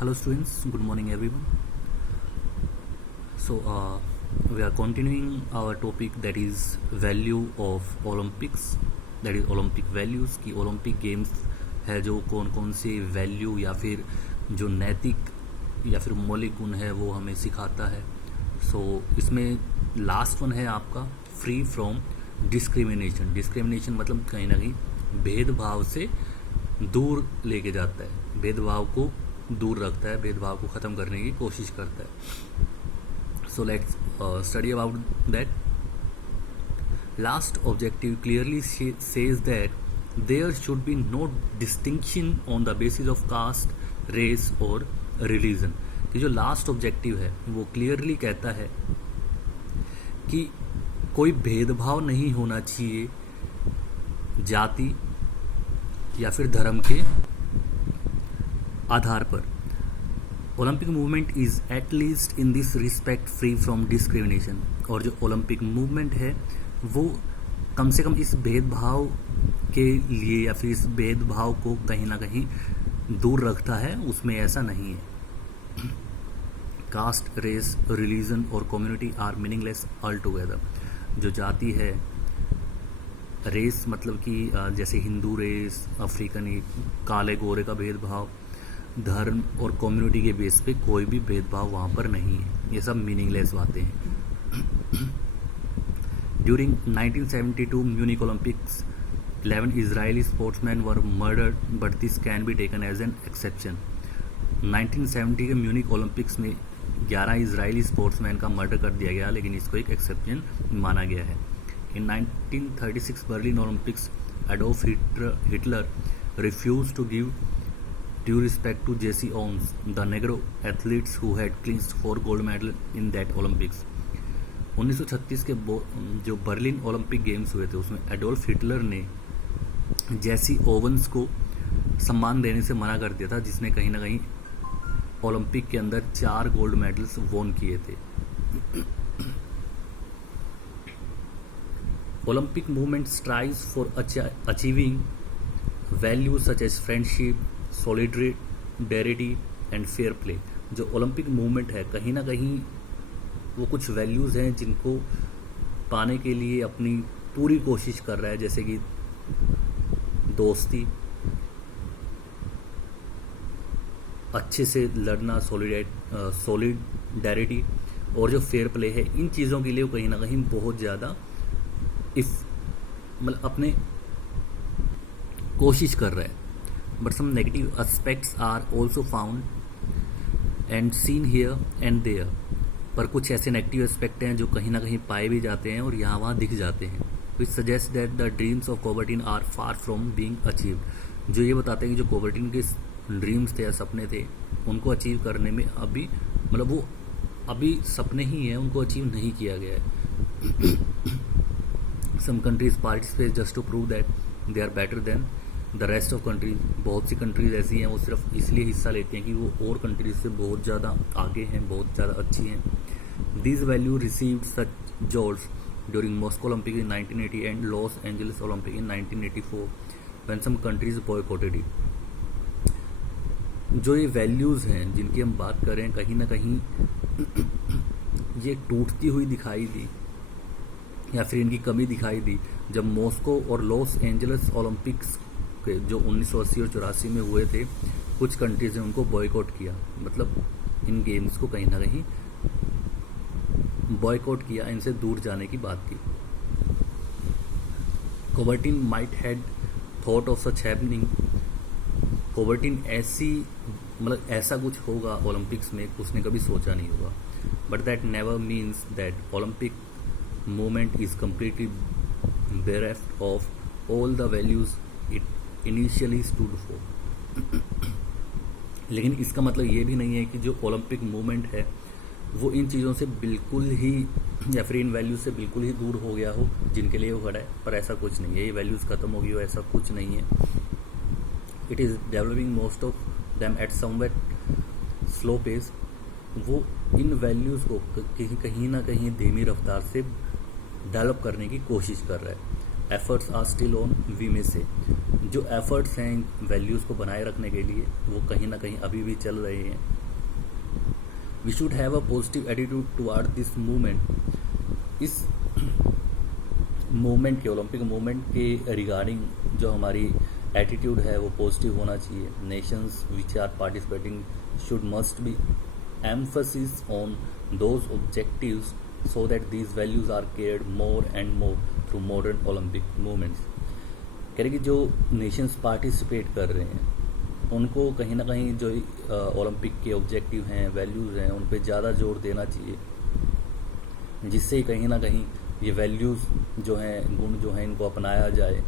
Hello students, good morning everyone. We are continuing our topic, that is value of Olympics, that is Olympic values कि Olympic games है जो कौन कौन से value या फिर जो नैतिक या फिर मौलिक गुण है वो हमें सिखाता है. इसमें लास्ट वन है आपका फ्री फ्रॉम डिस्क्रिमिनेशन. डिस्क्रिमिनेशन मतलब कहीं ना कहीं भेदभाव से दूर लेके जाता है, भेदभाव को दूर रखता है, भेदभाव को ख़त्म करने की कोशिश करता है. So let's study about that. Last objective clearly says that there should be no distinction on the basis of caste, race or religion. कि जो लास्ट ऑब्जेक्टिव है वो क्लियरली कहता है कि कोई भेदभाव नहीं होना चाहिए जाति या फिर धर्म के आधार पर. Olympic movement is at least in this respect free from discrimination. और जो ओलंपिक मूवमेंट है वो कम से कम इस भेदभाव के लिए या फिर इस भेदभाव को कहीं ना कहीं दूर रखता है, उसमें ऐसा नहीं है. कास्ट, रेस, रिलीजन और community are meaningless all together. जो जाति है, रेस मतलब कि जैसे हिंदू रेस, अफ्रीकन, काले गोरे का भेदभाव, धर्म और कम्युनिटी के बेस पे कोई भी भेदभाव वहाँ पर नहीं है. ये सब मीनिंगलेस बातें हैं. During 1972 Munich Olympics 11 Israeli sportsman were murdered but this can be taken as an exception. 1970 के म्यूनिक ओलंपिक्स में 11 इजरायली स्पोर्ट्समैन का मर्डर कर दिया गया, लेकिन इसको एक एक्सेप्शन माना गया है. In 1936 Berlin Olympics Adolf Hitler refuse to give due respect to Jesse Owens, the Negro athletes who had clinched 4 gold medals in that Olympics. 1936 के जो बर्लिन ओलंपिक गेम्स हुए थे उसमें एडोल्फ हिटलर ने जेसी ओवंस को सम्मान देने से मना कर दिया था, जिसने कहीं ना कहीं ओलंपिक के अंदर 4 गोल्ड मेडल्स वोन किए थे. Olympic movement strives for achieving values such as friendship, solidarity and fair play. जो ओलंपिक मूवमेंट है कहीं ना कहीं वो कुछ वैल्यूज़ हैं जिनको पाने के लिए अपनी पूरी कोशिश कर रहा है, जैसे कि दोस्ती, अच्छे से लड़ना, सॉलिडरिटी और जो फेयर प्ले है. इन चीज़ों के लिए वो कहीं ना कहीं बहुत ज़्यादा मतलब अपने कोशिश कर रहा है. But some negative aspects are also found and seen here and there. पर कुछ ऐसे नेगेटिव एस्पेक्ट हैं जो कहीं ना कहीं पाए भी जाते हैं और यहाँ वहाँ दिख जाते हैं. Which suggests that the dreams of Coubertin are far from being achieved. जो ये बताते हैं कि जो कोबर्टिन के ड्रीम्स थे या सपने थे उनको अचीव करने में अभी मतलब वो अभी सपने ही हैं, उनको अचीव नहीं किया गया है. Some countries participate just to prove that they are better than the rest of countries. बहुत सी कंट्रीज़ ऐसी हैं वो सिर्फ इसलिए हिस्सा लेती हैं कि वो और कंट्रीज से बहुत ज़्यादा आगे हैं, बहुत ज़्यादा अच्छी हैं. This value received such jolts during Moscow Olympic in 1980 and Los Angeles Olympic in 1984 when some countries boycotted it. जो ये वैल्यूज़ हैं जिनकी हम बात करें कहीं ना कहीं ये टूटती हुई दिखाई दी या फिर इनकी कमी दिखाई दी जब मॉस्को और लॉस एंजलिस ओलंपिक्स जो 1980 और 84 में हुए थे, कुछ कंट्रीज ने उनको बॉयकॉट किया. मतलब इन गेम्स को कहीं ना कहीं बॉयकॉट किया, इनसे दूर जाने की बात की. Coubertin might had thought of such happening. Coubertin ऐसा कुछ होगा ओलंपिक्स में उसने कभी सोचा नहीं होगा. But that never means that Olympic movement is completely bereft of all the values it initially stood for. लेकिन इसका मतलब ये भी नहीं है कि जो ओलंपिक मूवमेंट है वो इन चीज़ों से बिल्कुल ही या फिर इन वैल्यूज से बिल्कुल ही दूर हो गया हो जिनके लिए वो खड़ा है. पर ऐसा कुछ नहीं है, ये वैल्यूज़ खत्म हो गई हो ऐसा कुछ नहीं है. It is developing most of them at somewhat slow pace. वो इन वैल्यूज़ को कहीं ना कहीं धीमी रफ्तार से डेवलप करने की कोशिश कर रहा है. Efforts are still on, we में से जो एफर्ट्स हैं वैल्यूज़ को बनाए रखने के लिए वो कहीं ना कहीं अभी भी चल रहे हैं. We should have a positive attitude toward this movement. इस मूवमेंट के, ओलंपिक मूवमेंट के रिगार्डिंग जो हमारी एटीट्यूड है वो पॉजिटिव होना चाहिए. Nations which are participating should must be emphasis on those objectives so that these values are cared more and more through modern Olympic movements. कह रहे कि जो नेशंस पार्टिसिपेट कर रहे हैं उनको कहीं ना कहीं जो ओलंपिक के ऑब्जेक्टिव हैं, वैल्यूज़ हैं, उन पे ज़्यादा जोर देना चाहिए, जिससे कहीं ना कहीं ये वैल्यूज़ जो हैं, गुण जो हैं, इनको अपनाया जाए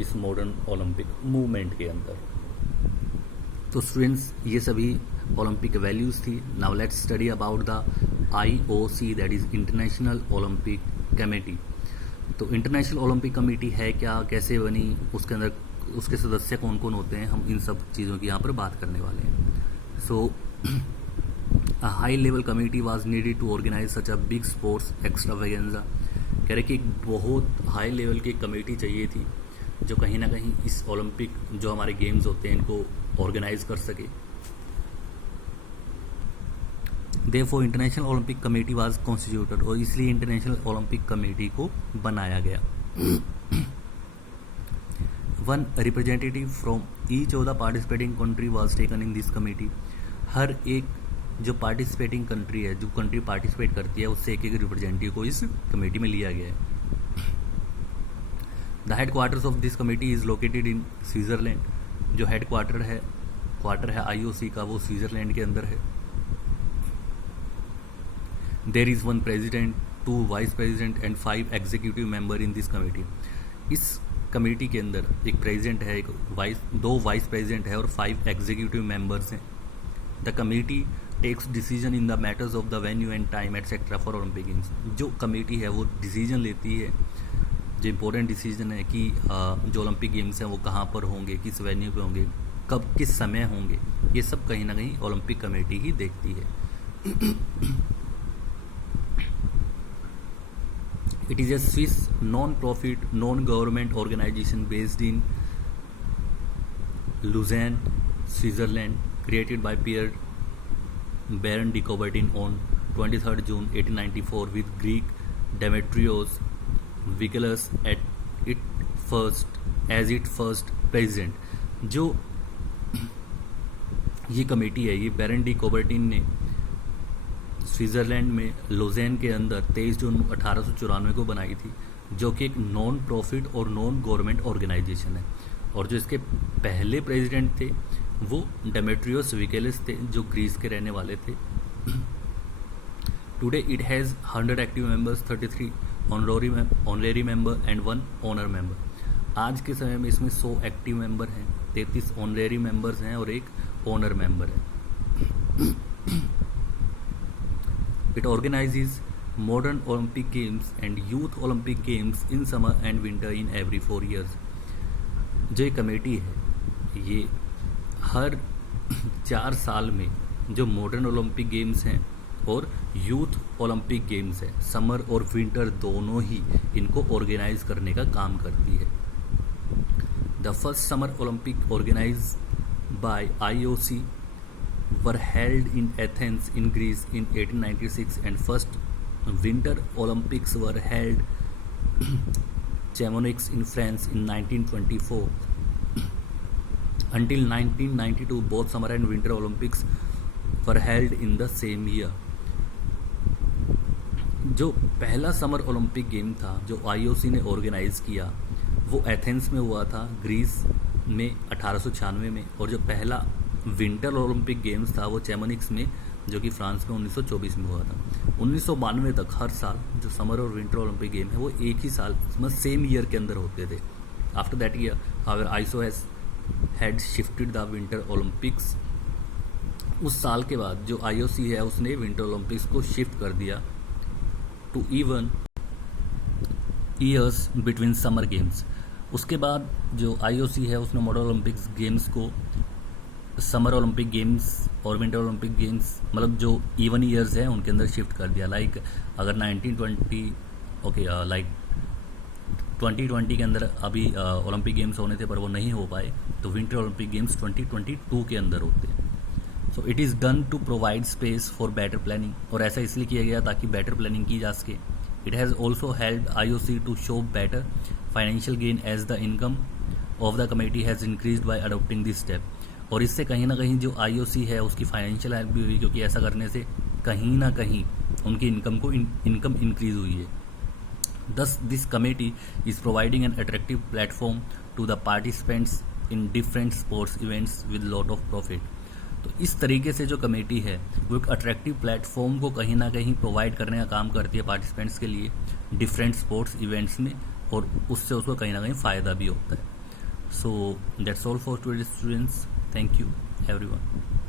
इस मॉडर्न ओलंपिक मूवमेंट के अंदर. तो स्टूडेंट्स, ये सभी ओलंपिक वैल्यूज़ थी. Now let's study about the IOC, that is international Olympic committee. तो इंटरनेशनल ओलंपिक कमेटी है क्या, कैसे बनी, उसके अंदर उसके सदस्य कौन कौन होते हैं, हम इन सब चीज़ों की यहाँ पर बात करने वाले हैं. So a high level committee was needed to organise such a big sports extravaganza. कह रहे कि एक बहुत हाई लेवल की कमेटी चाहिए थी जो कहीं ना कहीं इस ओलंपिक जो हमारे गेम्स होते हैं इनको ऑर्गेनाइज कर सके. Therefore International Olympic Committee was constituted, और इसलिए इंटरनेशनल ओलंपिक कमेटी को बनाया गया. One representative from each of the participating country was taken in this committee. हर एक जो पार्टिसिपेटिंग कंट्री है, जो कंट्री पार्टिसिपेट करती है, उससे एक एक रिप्रेजेंटेटिव को इस कमेटी में लिया गया है. The head quarters of this committee is located in Switzerland. जो हेड क्वार्टर है IOC का, वो स्विट्जरलैंड के अंदर है. There is one president, 2 vice president and 5 executive member in this committee. इस कमेटी के अंदर एक प्रेजिडेंट है, 2 वाइस प्रेजिडेंट है और 5 एग्जीक्यूटिव मेंबर्स हैं. The committee takes decision in the matters of the venue and time etcetera for Olympic games. जो committee है वो डिसीजन लेती है, जो इम्पोर्टेंट डिसीजन है कि जो ओलंपिक गेम्स हैं वो कहाँ पर होंगे, किस वेन्यू पे होंगे, कब किस समय होंगे, ये सब कहीं ना कहीं ओलंपिक कमेटी ही देखती है. It is a Swiss non-profit, non-government organization based in Lausanne, Switzerland, created by Pierre Baron de Coubertin on 23rd June 1894 with Greek Demetrios Vigelas as its first president. जो ये कमेटी है, ये बैरन D Coubertin ने Switzerland में Lausanne के अंदर 23 जून 1894 को बनाई थी, जो कि एक नॉन प्रॉफिट और नॉन गवर्नमेंट ऑर्गेनाइजेशन है. और जो इसके पहले प्रेसिडेंट थे वो डेमेट्रियोस विकेलिस थे, जो ग्रीस के रहने वाले थे. Today it has 100 active members, 33 honorary member and 1 honour member. आज के समय में इसमें 100 एक्टिव मेंबर हैं, 33 ऑनरेरी मेंबर्स हैं और एक ऑनर मेंबर है. It organizes modern Olympic games and youth Olympic games in summer and winter in every 4 years. जो ये कमेटी है ये हर 4 साल में जो मॉडर्न ओलंपिक गेम्स हैं और यूथ ओलंपिक गेम्स हैं, समर और विंटर दोनों ही इनको ऑर्गेनाइज करने का काम करती है. The first summer Olympic organise by IOC were held in Athens in Greece in 1896 and first winter Olympics were held Chamonix in France in 1924. Until 1992 both summer and winter Olympics were held in the same year. जो पहला summer Olympic game था जो IOC ने organise किया वो Athens में हुआ था, ग्रीस में 1896 में, और जो पहला विंटर ओलंपिक गेम्स था वो चैमोनिक्स में, जो कि फ्रांस में 1924 में हुआ था. 1992 तक हर साल जो समर और विंटर ओलंपिक गेम है वो एक ही साल मतलब सेम ईयर के अंदर होते थे. After that year however IOC had shifted the winter Olympics. उस साल के बाद जो IOC है उसने विंटर ओलंपिक्स को शिफ्ट कर दिया to even years between summer games. उसके बाद जो IOC है उसने मॉडर्न ओलंपिक्स गेम्स को समर ओलंपिक गेम्स और विंटर ओलंपिक गेम्स मतलब जो इवन ईयर्स हैं उनके अंदर शिफ्ट कर दिया. लाइक अगर 1920 लाइक 2020 के अंदर अभी ओलंपिक गेम्स होने थे पर वो नहीं हो पाए, तो विंटर ओलंपिक गेम्स 2022 के अंदर होते हैं। So it is done to provide space for better planning, और ऐसा इसलिए किया गया ताकि बेटर प्लानिंग की जा सके। It has also help IOC to show better financial gain as the income of the committee has increase by adopting this step. और इससे कहीं ना कहीं जो IOC है उसकी फाइनेंशियल हेल्प भी हुई, क्योंकि ऐसा करने से कहीं ना कहीं उनकी इनकम इंक्रीज हुई है। Thus, this committee is providing an attractive platform to the participants in different sports events with lot of profit. तो इस तरीके से जो कमेटी है वो एक अट्रैक्टिव प्लेटफॉर्म को कहीं ना कहीं प्रोवाइड करने का काम करती है पार्टिसिपेंट्स के लिए डिफरेंट स्पोर्ट्स इवेंट्स में, और उससे उसको कहीं ना कहीं फ़ायदा भी होता है। So that's all for today students. Thank you everyone.